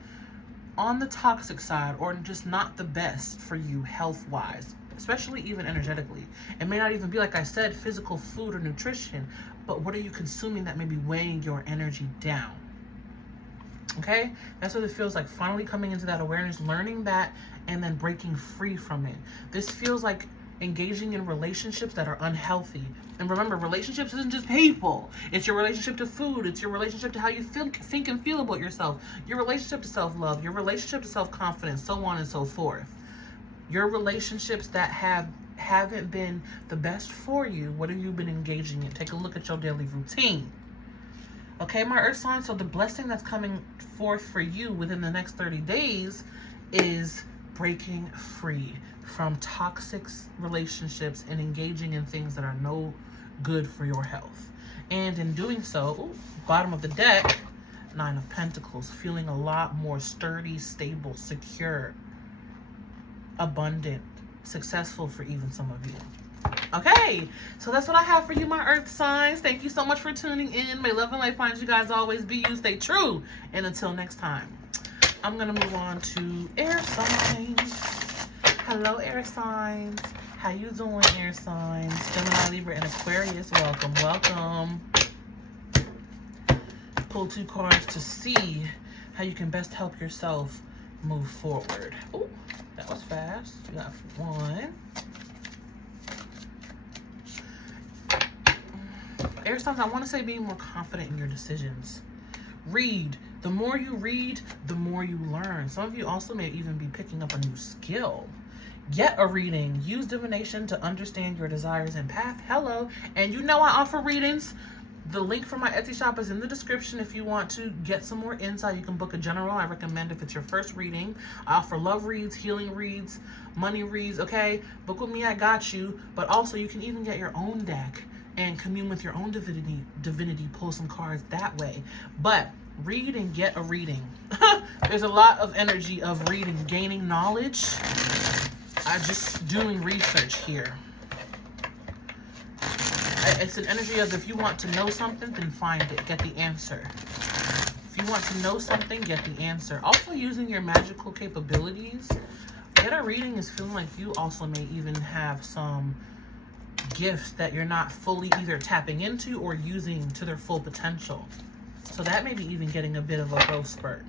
on the toxic side, or just not the best for you health-wise, especially even energetically? It may not even be, like I said, physical food or nutrition, but what are you consuming that may be weighing your energy down? Okay, that's what it feels like. Finally coming into that awareness, learning that, and then breaking free from it. This feels like engaging in relationships that are unhealthy. And remember, relationships isn't just people. It's your relationship to food. It's your relationship to how you think and feel about yourself. Your relationship to self-love. Your relationship to self-confidence, so on and so forth. Your relationships that haven't been the best for you, what have you been engaging in? Take a look at your daily routine. Okay, my earth sign, so the blessing that's coming forth for you within the next 30 days is breaking free from toxic relationships and engaging in things that are no good for your health. And in doing so, bottom of the deck, 9 of Pentacles, feeling a lot more sturdy, stable, secure, abundant, successful for even some of you. Okay, so that's what I have for you, my earth signs. Thank you so much for tuning in. May love and light find you guys always. Be you, stay true. And until next time, I'm going to move on to air signs. Hello, air signs. How you doing, air signs? Gemini, Libra, and Aquarius. Welcome, welcome. Pull 2 cards to see how you can best help yourself move forward. Oh, that was fast. You got 1. Air signs, I want to say being more confident in your decisions. Read. The more you read, the more you learn. Some of you also may even be picking up a new skill. Get a reading. Use divination to understand your desires and path. Hello. And you know I offer readings. The link for my Etsy shop is in the description. If you want to get some more insight, you can book a general. I recommend if it's your first reading. I offer love reads, healing reads, money reads, okay? Book with me, I got you. But also you can even get your own deck and commune with your own divinity, pull some cards that way. But read and get a reading. There's a lot of energy of reading, gaining knowledge. I'm just doing research here. It's an energy of if you want to know something, then find it, get the answer. If you want to know something, get the answer. Also using your magical capabilities. Get a reading is feeling like you also may even have some gifts that you're not fully either tapping into or using to their full potential. So that may be even getting a bit of a growth spurt.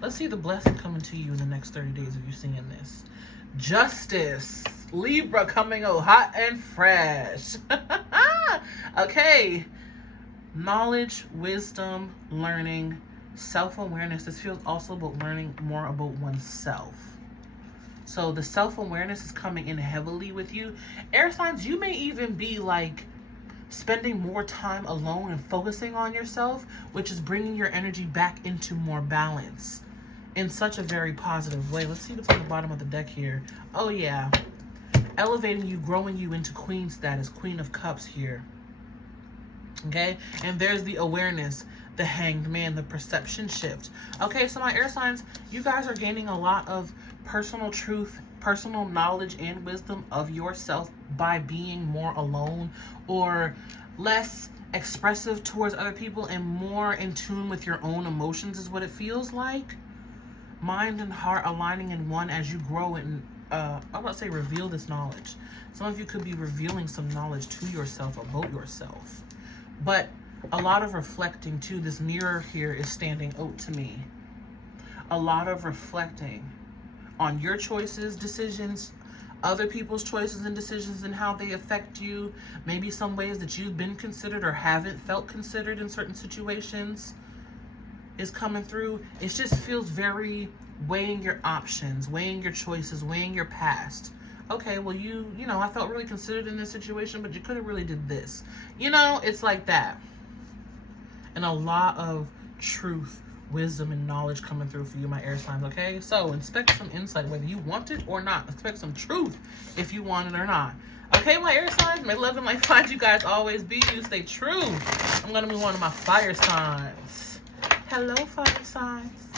Let's see the blessing coming to you in the next 30 days of you seeing this. Justice. Libra coming out hot and fresh. Okay. Knowledge, wisdom, learning, self-awareness. This feels also about learning more about oneself. So the self-awareness is coming in heavily with you. Air signs, you may even be like spending more time alone and focusing on yourself, which is bringing your energy back into more balance in such a very positive way. Let's see what's on the bottom of the deck here. Oh yeah. Elevating you, growing you into queen status, Queen of Cups here. Okay, and there's the awareness, the Hanged Man, the perception shift. Okay, so my air signs, you guys are gaining a lot of personal truth, personal knowledge and wisdom of yourself by being more alone or less expressive towards other people and more in tune with your own emotions is what it feels like. Mind and heart aligning in one as you grow and I'm about to say reveal this knowledge. Some of you could be revealing some knowledge to yourself about yourself. But a lot of reflecting too. This mirror here is standing out to me. A lot of reflecting on your choices, decisions, other people's choices and decisions and how they affect you. Maybe some ways that you've been considered or haven't felt considered in certain situations is coming through. It just feels very weighing your options, weighing your choices, weighing your past. Okay, well, you know, I felt really considered in this situation, but you could have really did this. You know, it's like that. And a lot of truth, wisdom, and knowledge coming through for you, my air signs, okay? So expect some insight, whether you want it or not. Expect some truth if you want it or not. Okay, my air signs, may love and light find you guys always. Be you, stay true. I'm going to move on to my fire signs. Hello, fire signs.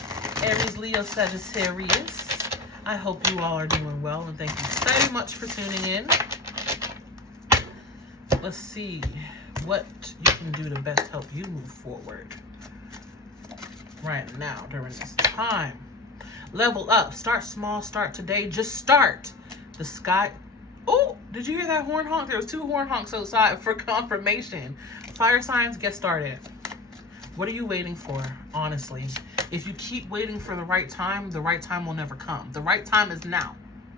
Aries, Leo, Sagittarius. I hope you all are doing well, and thank you very much for tuning in. Let's see what you can do to best help you move forward right now during this time. Level up. Start small. Start today. Just start. The sky. Oh, did you hear that horn honk? There was 2 horn honks outside for confirmation. Fire signs, get started. What are you waiting for, honestly? If you keep waiting for the right time will never come. The right time is now.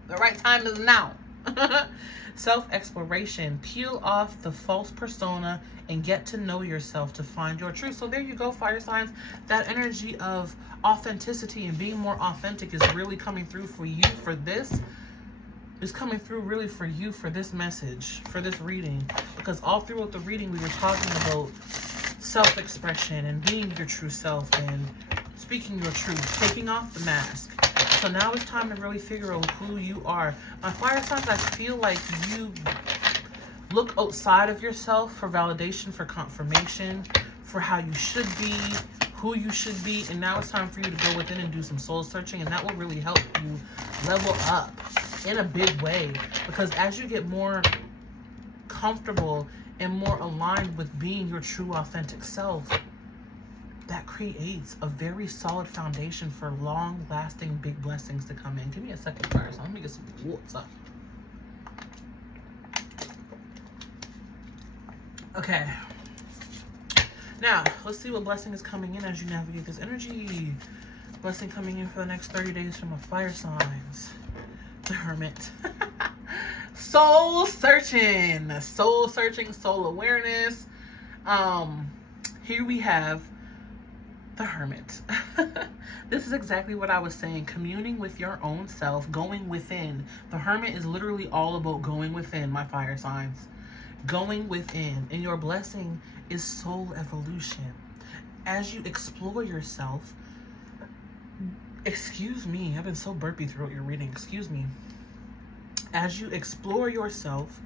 The right time is now. Self-exploration. Peel off the false persona and get to know yourself to find your truth. So there you go, fire signs. That energy of authenticity and being more authentic is really coming through for you for this. Is coming through really for you for this message, for this reading. Because all throughout the reading, we were talking about self-expression and being your true self and speaking your truth, taking off the mask. So now it's time to really figure out who you are. My fire signs, I feel like you look outside of yourself for validation, for confirmation, for how you should be, who you should be. And now it's time for you to go within and do some soul searching. And that will really help you level up in a big way. Because as you get more comfortable and more aligned with being your true authentic self, that creates a very solid foundation for long-lasting big blessings to come in. Give me a second, fire sign. Let me get some water. Okay. Now, let's see what blessing is coming in as you navigate this energy. Blessing coming in for the next 30 days from my fire signs. The Hermit. Soul searching. Soul searching, soul awareness. Here we have the Hermit. This is exactly what I was saying. Communing with your own self, going within. The Hermit is literally all about going within, my fire signs. Going within. And your blessing is soul evolution. As you explore yourself, excuse me, I've been so burpy throughout your reading, excuse me. As you explore yourself,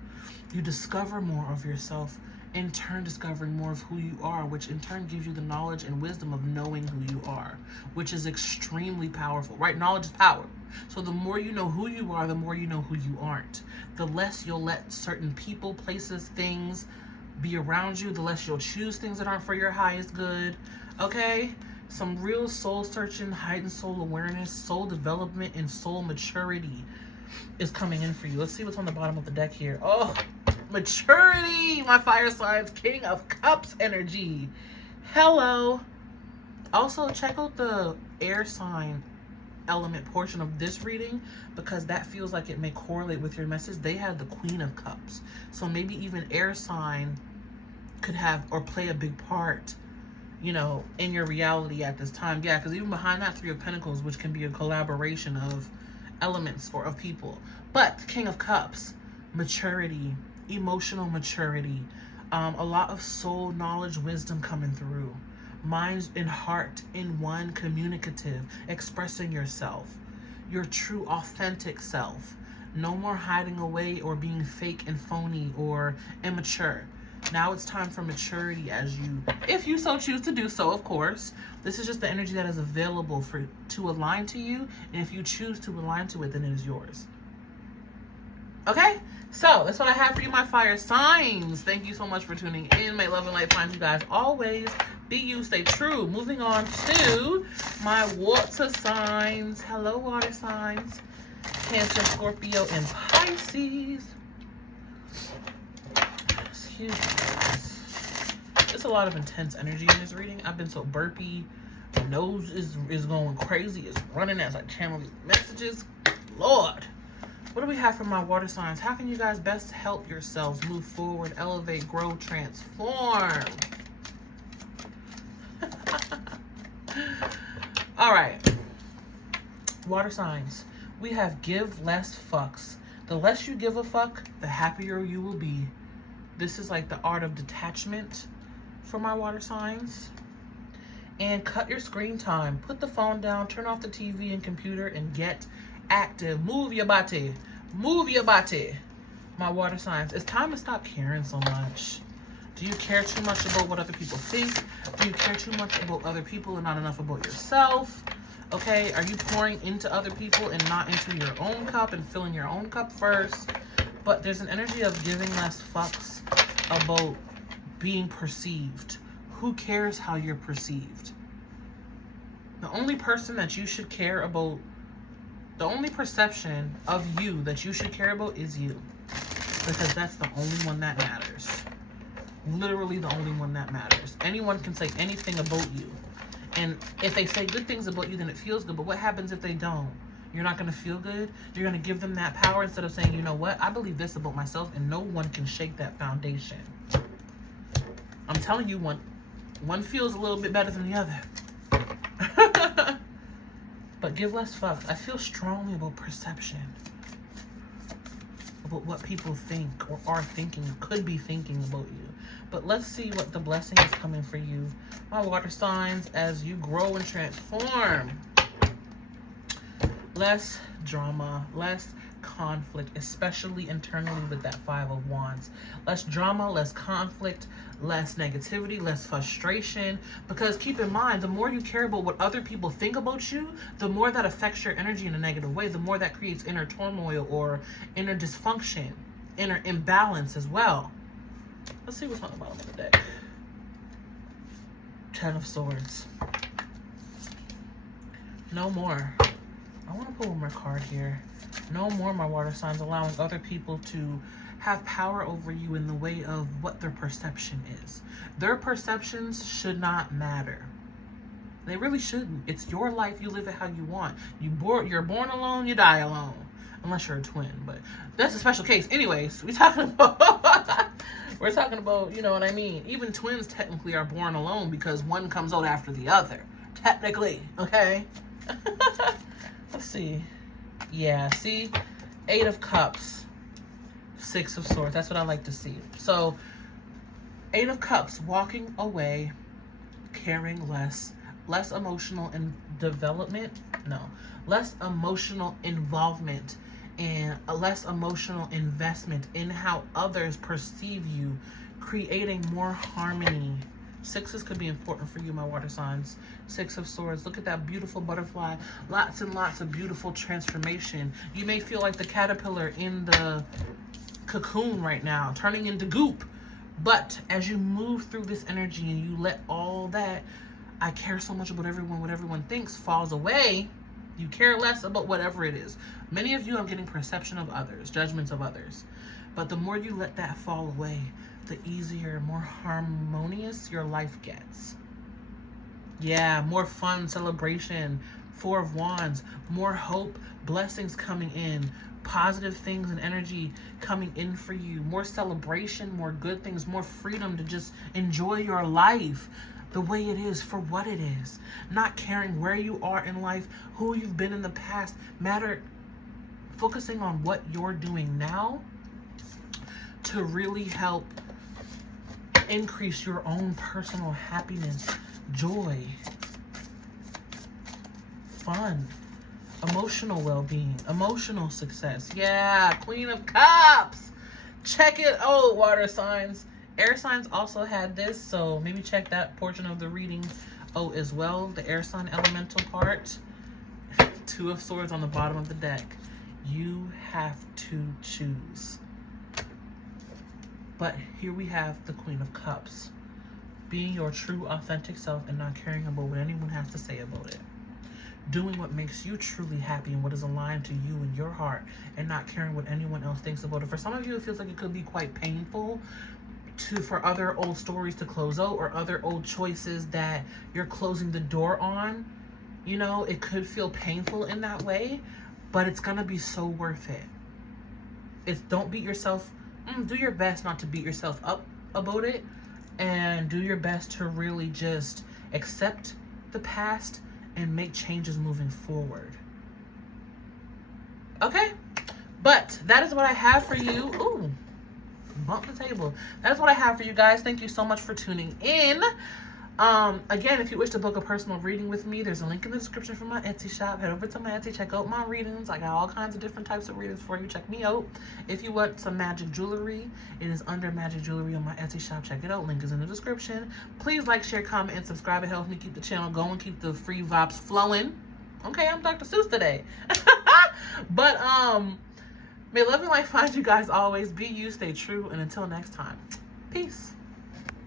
you discover more of yourself, in turn discovering more of who you are, which in turn gives you the knowledge and wisdom of knowing who you are, which is extremely powerful, right? Knowledge is power. So the more you know who you are, the more you know who you aren't. The less you'll let certain people, places, things be around you, the less you'll choose things that aren't for your highest good, okay? Some real soul searching, heightened soul awareness, soul development, and soul maturity is coming in for you. Let's see what's on the bottom of the deck here. Oh, maturity, my fire signs. King of Cups energy. Hello. Also, check out the air sign element portion of this reading, because that feels like it may correlate with your message. They had the Queen of Cups. So maybe even air sign could have or play a big part, you know, in your reality at this time. Yeah, because even behind that Three of Pentacles, which can be a collaboration of elements or of people. But King of Cups, maturity, emotional maturity, a lot of soul knowledge, wisdom coming through. Mind and heart in one, communicative, expressing yourself, your true authentic self. No more hiding away or being fake and phony or immature. Now it's time for maturity as you, if you so choose to do so, of course. This is just the energy that is available to align to you. And if you choose to align to it, then it is yours. Okay? So that's what I have for you, my fire signs. Thank you so much for tuning in. May love and light find you guys always. Be you, stay true. Moving on to my water signs. Hello, water signs. Cancer, Scorpio, and Pisces. Excuse me. There's a lot of intense energy in this reading. I've been so burpy. My nose is going crazy. It's running as I channel these messages. Lord. What do we have for my water signs? How can you guys best help yourselves move forward, elevate, grow, transform? All right. Water signs. We have give less fucks. The less you give a fuck, the happier you will be. This is like the art of detachment for my water signs. And cut your screen time. Put the phone down, turn off the TV and computer, and get active. Move your body. Move your body. My water signs. It's time to stop caring so much. Do you care too much about what other people think? Do you care too much about other people and not enough about yourself? Okay, are you pouring into other people and not into your own cup and filling your own cup first? But there's an energy of giving less fucks about being perceived. Who cares how you're perceived? The only person that you should care about, the only perception of you that you should care about is you. Because that's the only one that matters. Literally the only one that matters. Anyone can say anything about you. And if they say good things about you, then it feels good. But what happens if they don't? you're not going to feel good. You're going to give them that power instead of saying, you know what, I believe this about myself and no one can shake that foundation. I'm telling you, one feels a little bit better than the other. But give less fucks. I feel strongly about perception. About what people think or are thinking, could be thinking about you. But let's see what the blessing is coming for you, my water signs, as you grow and transform. Less drama, less conflict, especially internally with that 5 of Wands. Less drama, less conflict, less negativity, less frustration. Because keep in mind, the more you care about what other people think about you, the more that affects your energy in a negative way, the more that creates inner turmoil or inner dysfunction, inner imbalance as well. Let's see what's on the bottom of the deck. 10 of Swords. No more. I want to pull one more card here. No more, my water signs, allowing other people to have power over you in the way of what their perception is. Their perceptions should not matter. They really shouldn't. It's your life. You live it how you want. You're born alone, you die alone. Unless you're a twin, but that's a special case. Anyways, we're talking about, you know what I mean? Even twins technically are born alone because one comes out after the other. Technically, okay? Let's see. Yeah, see? 8 of Cups. 6 of Swords. That's what I like to see. So, 8 of Cups, walking away, caring less emotional less emotional involvement and a less emotional investment in how others perceive you, creating more harmony. 6s could be important for you, my water signs. 6 of Swords. Look at that beautiful butterfly. Lots and lots of beautiful transformation. You may feel like the caterpillar in the cocoon right now, turning into goop. But as you move through this energy and you let all that, I care so much about everyone, what everyone thinks, falls away, you care less about whatever it is. Many of you are getting perception of others, judgments of others. But the more you let that fall away, the easier, more harmonious your life gets. Yeah, more fun, celebration, 4 of Wands, more hope, blessings coming in, positive things and energy coming in for you, more celebration, more good things, more freedom to just enjoy your life the way it is for what it is. Not caring where you are in life, who you've been in the past, focusing on what you're doing now to really help increase your own personal happiness, joy, fun, emotional well-being, emotional success. Yeah, Queen of Cups. Check it out, water signs. Air signs also had this, so maybe check that portion of the reading out as well. The air sign elemental part. 2 of Swords on the bottom of the deck. You have to choose. But here we have the Queen of Cups. Being your true, authentic self and not caring about what anyone has to say about it. Doing what makes you truly happy and what is aligned to you and your heart, and not caring what anyone else thinks about it. For some of you, it feels like it could be quite painful for other old stories to close out, or other old choices that you're closing the door on. You know, it could feel painful in that way, but it's gonna be so worth it. Don't beat yourself. Do your best not to beat yourself up about it, and do your best to really just accept the past and make changes moving forward. Okay, but that is what I have for you. Ooh, bump the table. That's what I have for you guys. Thank you so much for tuning in. Again, if you wish to book a personal reading with me, there's a link in the description for my Etsy shop. Head over to my Etsy, check out my readings. I got all kinds of different types of readings for you. Check me out. If you want some magic jewelry, it is under magic jewelry on my Etsy shop. Check it out. Link is in the description. Please like, share, comment, and subscribe. It helps me keep the channel going, keep the free vibes flowing. Okay, I'm Dr. Seuss today. But may love and light find you guys always. Be you, stay true, and until next time, peace.